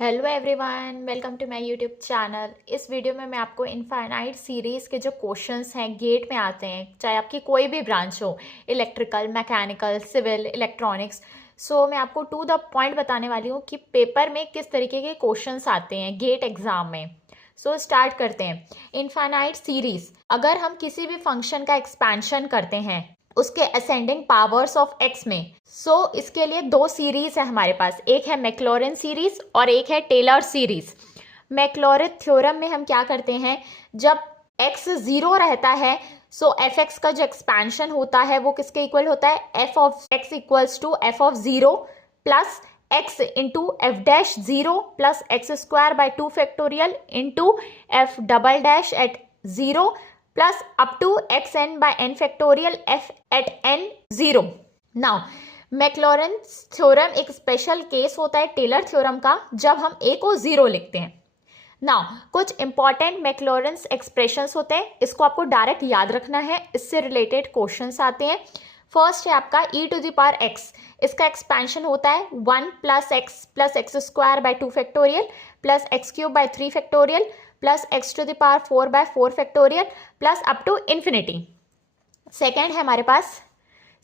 Hello everyone, welcome to my YouTube channel. इस video में मैं आपको इनफाइनाइट सीरीज़ के जो क्वेश्चंस हैं गेट में आते हैं, चाहे आपकी कोई भी ब्रांच हो, इलेक्ट्रिकल, मैकेनिकल, सिविल, इलेक्ट्रॉनिक्स। मैं आपको टू द पॉइंट बताने वाली हूँ कि पेपर में किस तरीके के क्वेश्चंस आते हैं गेट एग्जाम में। स्टार्ट करते हैं। इनफाइनाइट सीरीज, अगर हम किसी भी फंक्शन का एक्सपेंशन करते हैं उसके असेंडिंग पावर्स ऑफ एक्स में, इसके लिए दो सीरीज है हमारे पास, एक है मैक्लॉरिन सीरीज और एक है टेलर सीरीज। मैक्लॉरिन थ्योरम में हम क्या करते हैं, जब x जीरो रहता है एफ एक्स का जो एक्सपेंशन होता है वो किसके इक्वल होता है, f of x equals to f of zero plus x into f dash zero plus x square by 2 factorial into f double dash at zero plus up to x n by n factorial f at n zero. Now Maclaurin theorem एक special case होता है Taylor theorem का, जब हम ए को zero लिखते हैं। Now कुछ इंपॉर्टेंट मैक्लॉरिन एक्सप्रेशंस होते हैं, इसको आपको डायरेक्ट याद रखना है, इससे रिलेटेड क्वेश्चंस आते हैं। फर्स्ट है आपका e to the power x, इसका एक्सपेंशन होता है 1 plus x square by 2 factorial plus x cube by 3 factorial plus x to the power 4 by 4 factorial plus up to infinity. Second है हमारे पास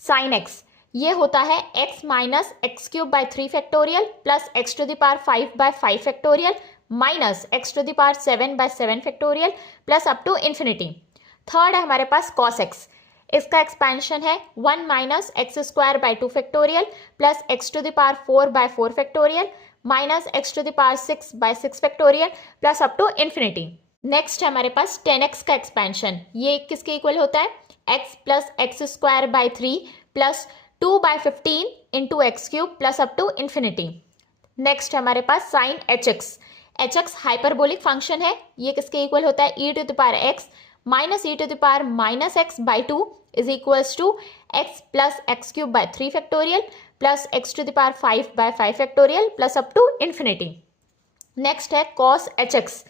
साइन एक्स, ये होता है x minus x cube by 3 factorial plus x to the power 5 by 5 factorial minus x to the power 7 by 7 factorial plus up to infinity. Third है हमारे पास cos x, इसका एक्सपेंशन है 1 minus x square by 2 factorial plus x to the power 4 by 4 factorial minus x to the power 6 by 6 factorial plus up to infinity. Next है हमारे पास 10x का expansion, ये किसके इक्वल होता है, x plus x square by 3 plus 2 by 15 into x cube plus up to infinity. Next है हमारे पास sine h x hyperbolic function है, ये किसके इक्वल होता है, e to the power x minus e to the power minus x by 2 is equals to x plus x cube by 3 factorial plus x to the power 5 by 5 factorial plus up to infinity. Next है cos h x,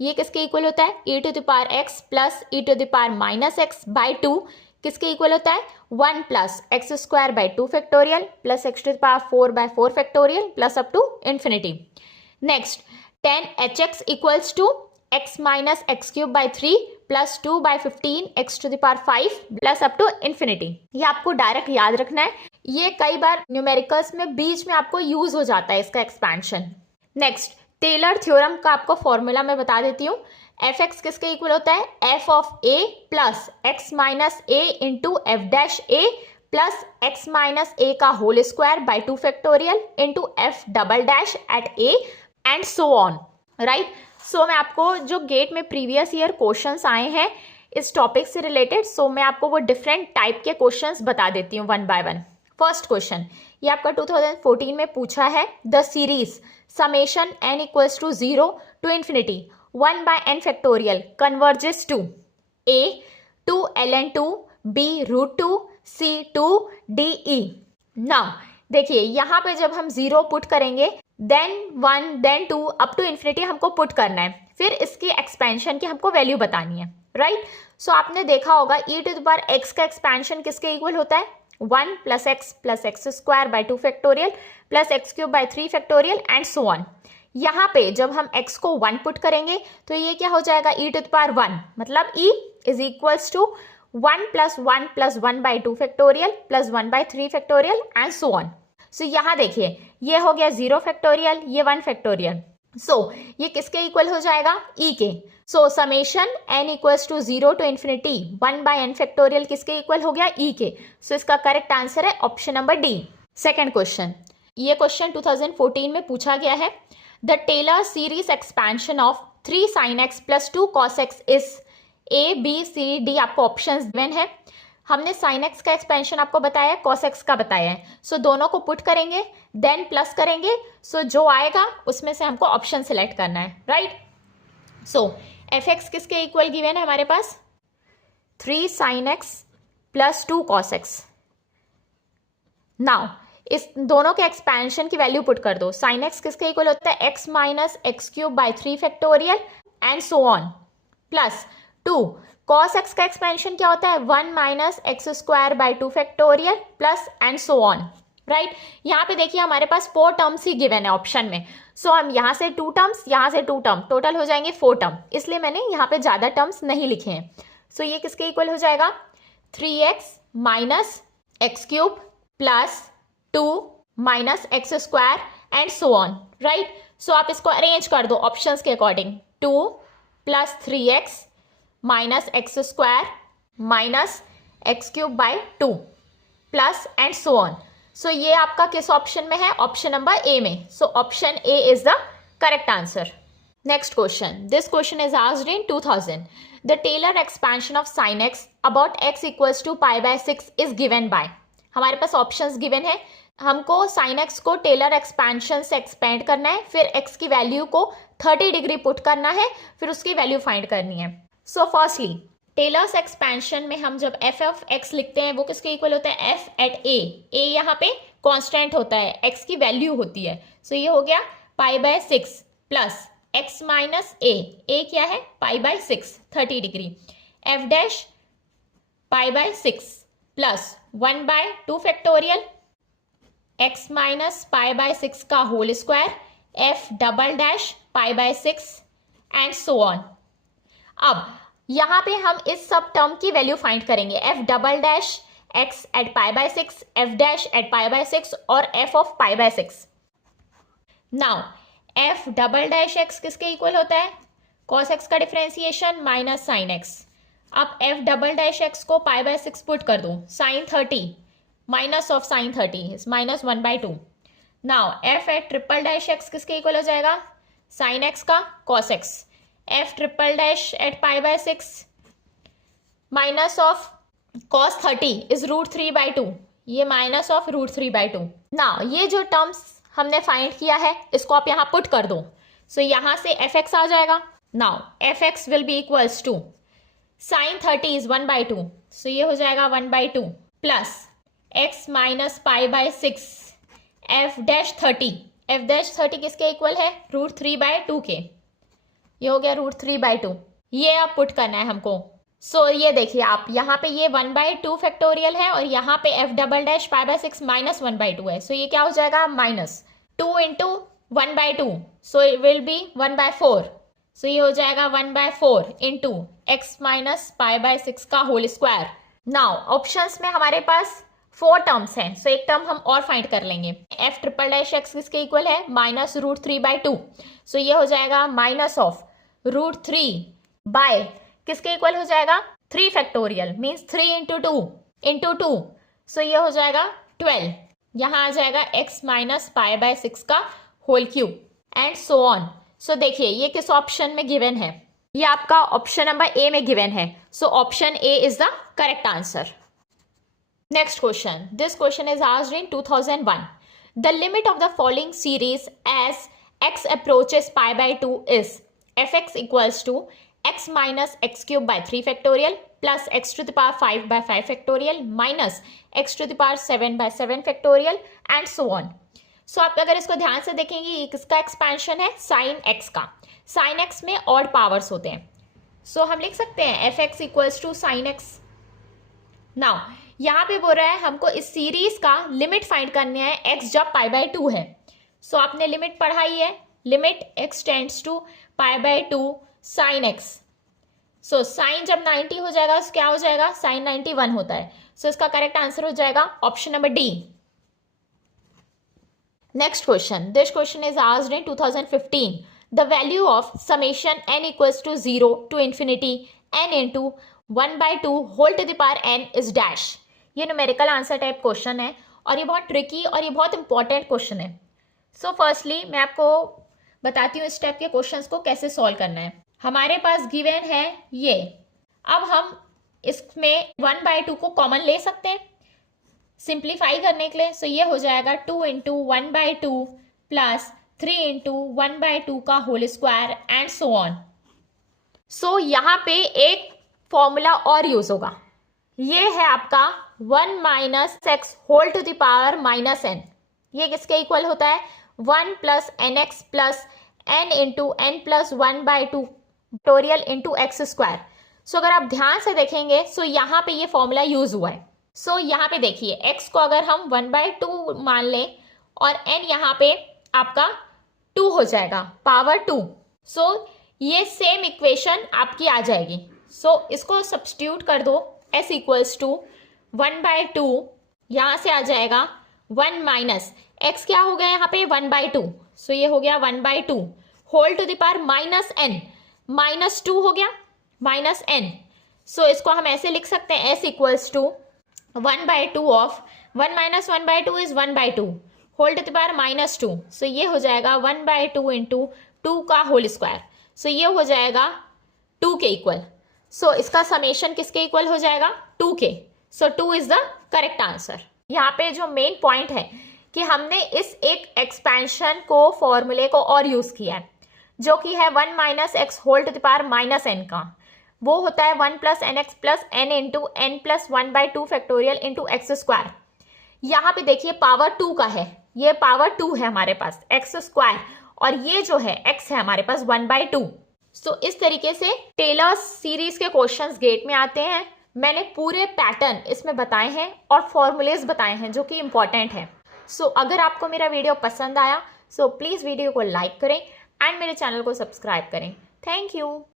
ये किसके equal होता है, e to the power x plus e to the power minus x by 2 किसके equal होता है, 1 plus x square by 2 factorial plus x to the power 4 by 4 factorial plus up to infinity. Next 10hx equals to x minus x cube by 3 plus 2 by 15 x to the power 5 plus up to infinity. ये आपको direct याद रखना है, ये कई बार numericals में बीच में आपको यूज हो जाता है इसका एक्सपेंशन। नेक्स्ट टेलर थ्योरम का आपको फॉर्मूला मैं बता देती हूँ, एफ एक्स किसके इक्वल होता है, f of a plus x minus a into f dash a plus x minus a का whole square by 2 factorial into f double dash at a and so on, right. मैं आपको जो gate में previous year questions आए हैं इस topic से related, मैं आपको वो डिफरेंट टाइप के क्वेश्चंस बता देती हूँ one by one. First question ये आपका 2014 में पूछा है, the series summation n equals to 0 to infinity 1 by n factorial converges to a 2 ln2 b root 2 c 2 de। Now देखिए यहाँ पे जब हम 0 पुट करेंगे then 1 then 2 up to infinity हमको पुट करना है, फिर इसकी एक्सपेंशन की हमको वैल्यू बतानी है, राइट। आपने देखा होगा e to the power x का एक्सपेंशन किसके इक्वल होता है, 1 plus x square by 2 factorial plus x cube by 3 factorial and so on. यहाँ पे जब हम x को 1 पुट करेंगे तो ये क्या हो जाएगा, e टू द पावर 1, मतलब e is equals to 1 plus 1 by 2 factorial plus 1 by 3 factorial and so on. यहाँ देखिए ये हो गया 0 फैक्टोरियल, ये 1 फैक्टोरियल, ये किसके इक्वल हो जाएगा, e के। Summation n equals to 0 to infinity 1 by n factorial किसके इक्वल हो गया, e के। इसका करेक्ट आंसर है option number D. Second question, ये क्वेश्चन 2014 में पूछा गया है, the Taylor series expansion of 3 sin x plus 2 cos x is a b c d, आपको ऑप्शंस गिवन है। हमने sin x का एक्सपेंशन आपको बताया है, cos x का बताया है, दोनों को पुट करेंगे देन प्लस करेंगे, जो आएगा उसमें से हमको ऑप्शन सिलेक्ट करना है, राइट। एफ एक्स किसके इक्वल गिवन है हमारे पास, 3 sin x plus 2 cos x। Now इस दोनों के एक्सपेंशन की वैल्यू पुट कर दो, sin x किसके इक्वल होता है, x minus x cube by 3 factorial and so on plus 2 cos x का एक्सपेंशन क्या होता है, 1 minus x square by 2 factorial plus and so on, right. यहाँ पे देखिए हमारे पास 4 टर्म्स ही गिवन है ऑप्शन में। सो हम यहाँ से 2 टर्म्स, यहाँ से 2 टर्म, टोटल हो जाएंगे 4 टर्म, इसलिए मैंने यहाँ पे ज़्यादा टर्म्स नहीं लिखे हैं। सो ये किसके इक्वल हो जाएगा, 3x minus x cube plus 2 minus x square and so on, right. So आप इसको अरेंज कर दो ऑप्शंस के according, 2 plus 3x minus x square minus x cube by 2 plus and so on. So ये आपका किस ऑप्शन में है, ऑप्शन नंबर ए में। So option A is the correct answer. Next question, this question is asked in 2000। The Taylor expansion of sine x about x equals to pi by 6 is given by. हमारे पास options given है, हमको sine x को Taylor expansion से expand करना है, फिर x की वैल्यू को 30 डिग्री पुट करना है, फिर उसकी वैल्यू फाइंड करनी है। सो फर्स्टली टेलर्स एक्सपेंशन में हम जब f ऑफ x लिखते हैं वो किसके इक्वल होता है, f एट a। a यहाँ पे कांस्टेंट होता है, x की वैल्यू होती है। सो ये हो गया pi by 6 plus x minus a, a क्या है, pi by 6 30 degree, f dash pi by 6 plus 1 by 2 factorial x minus pi by 6 का whole square, f double dash pi by 6 and so on. अब यहाँ पे हम इस सब term की वैल्यू फाइंड करेंगे, f double dash x at pi by 6, f dash at pi by 6 और f of pi by 6। Now f double dash x किसके इक्वल होता है, cos x का डिफरेंशिएशन माइनस साइन x। अब f double dash x को pi by 6 put कर दो, sine 30 minus of sine 30 minus 1 by 2। Now f at triple dash x किसके equal हो जाएगा, साइन x का cos x, f triple dash at pi by 6 minus of cos 30 is root 3 by 2, ये minus of root 3 by 2। Now ये जो terms हमने find किया है इसको आप यहाँ पुट कर दो। सो यहाँ से fx आ जाएगा। Now fx will be equals to sine 30 is 1 by 2, so ये हो जाएगा 1 by 2 plus x minus pi by 6 f dash 30, f dash 30 किसके इक्वल है, रूट 3 बाई 2 के, ये हो गया रूट 3 बाई 2। ये आप पुट करना है हमको। सो ये देखिए आप यहाँ पे ये 1 बाई 2 फैक्टोरियल है और यहाँ पे f double dash pi by 6 minus 1 by 2 है। सो ये क्या हो जाएगा, minus 2 into 1 by 2, so it will be 1 by 4। So ये हो जाएगा 1 by 4 into x minus pi by 6 का होल स्क्वायर। नाउ ऑप्शंस में हमारे पास 4 टर्म्स हैं, सो एक टर्म हम और फाइंड कर लेंगे। f ट्रिपल डैश एक्स किसके इक्वल है, माइनस रूट 3 बाई 2, सो ये हो जाएगा माइनस ऑफ रूट 3 बाय किसके इक्वल हो जाएगा, 3 factorial means 3 into 2 into 2, so ये हो जाएगा 12। यहाँ आ जाएगा x माइनस पाई बाय 6 का whole cube and so on. So देखिए ये किस ऑप्शन में गिवन है, ये आपका ऑप्शन नंबर ए में गिवन है। So option A is the correct answer. Next question, this question is asked in 2001। The limit of the following series as x approaches pi by 2 is fx equals to x minus x cube by 3 factorial plus x to the power 5 by 5 factorial minus x to the power 7 by 7 factorial and so on. So आप अगर इसको ध्यान से देखेंगे ये किसका expansion है, sine x का। साइन x में ऑड पावर्स होते हैं, सो हम लिख सकते हैं fx equals to sine x। Now यहाँ पे बोल रहा है हमको इस सीरीज का लिमिट फाइंड करनी है x जब पाई बाय 2 है। सो आपने लिमिट पढ़ाई है, limit x tends to pi by 2 sine x। So sine जब 90 हो जाएगा तो क्या हो जाएगा, साइन 91 होता है। सो इसका करेक्ट आंसर हो जाएगा option number D. Next question, this question is asked in 2015। The value of summation n equals to 0 to infinity n into 1 by 2 whole to the power n is dash. ये numerical answer type question है और ये बहुत tricky और ये बहुत important question है। So firstly मैं आपको बताती हूँ इस टाइप के क्वेश्चंस को कैसे सॉल्व करना है। हमारे पास गिवन है ये, अब हम इसमें 1 बाई 2 को कॉमन ले सकते हैं सिंप्लीफाई करने के लिए। सो ये हो जाएगा 2 into 1 by 2 plus 3 into 1 by 2 का whole square and so on. So यहाँ पे एक फॉर्मूला और यूज होगा, ये है आपका 1 minus x whole to the power minus n. ये किसके इक्वल होता है, 1 plus n x plus n into n plus 1 by 2 factorial into x square. So अगर आप ध्यान से देखेंगे सो यहाँ पे ये फॉर्मूला यूज हुआ है। सो यहाँ पे देखिए x को अगर हम 1/2 मान लें और n यहाँ पे आपका 2 हो जाएगा, पावर 2। सो ये सेम इक्वेशन आपकी आ जाएगी। सो इसको सब्स्टिट्यूट कर दो, s इक्वल्स टू 1/2, यहाँ से आ जाएगा 1 माइनस x क्या हो गया यहाँ पे 1/2, सो ये हो गया 1/2 whole to the power minus n, -2 हो गया माइनस n। सो इसको हम ऐसे लिख सकते हैं s equals to 1/2 of 1 minus 1/2 is 1/2 whole to the power -2। So ये हो जाएगा 1/2 इंटू 2 का होल स्क्वायर। सो ये हो जाएगा 2 के इक्वल। सो इसका समेशन किसके इक्वल हो जाएगा 2 के। सो 2 इज द करेक्ट आंसर। यहाँ पे जो मेन पॉइंट है कि हमने इस एक एक्सपेंशन को फॉर्मूले को और यूज किया है, जो कि है 1 minus x whole to the power minus n का। वो होता है 1 plus n x plus n into n plus 1/2 factorial into x square. यहाँ पे देखिए पावर 2 का है, ये पावर 2 है हमारे पास एक्स स्क्वायर, और ये जो है एक्स है हमारे पास 1/2। सो इस तरीके से टेलर्स सीरीज के क्वेश्चंस गेट में आते हैं। मैंने पूरे पैटर्न इसमें बताए हैं और फॉर्मूलेज बताए हैं जो कि इंपॉर्टेंट है। सो अगर आपको मेरा वीडियो पसंद आया सो प्लीज़ वीडियो को लाइक करें एंड मेरे चैनल को सब्सक्राइब करें। Thank you.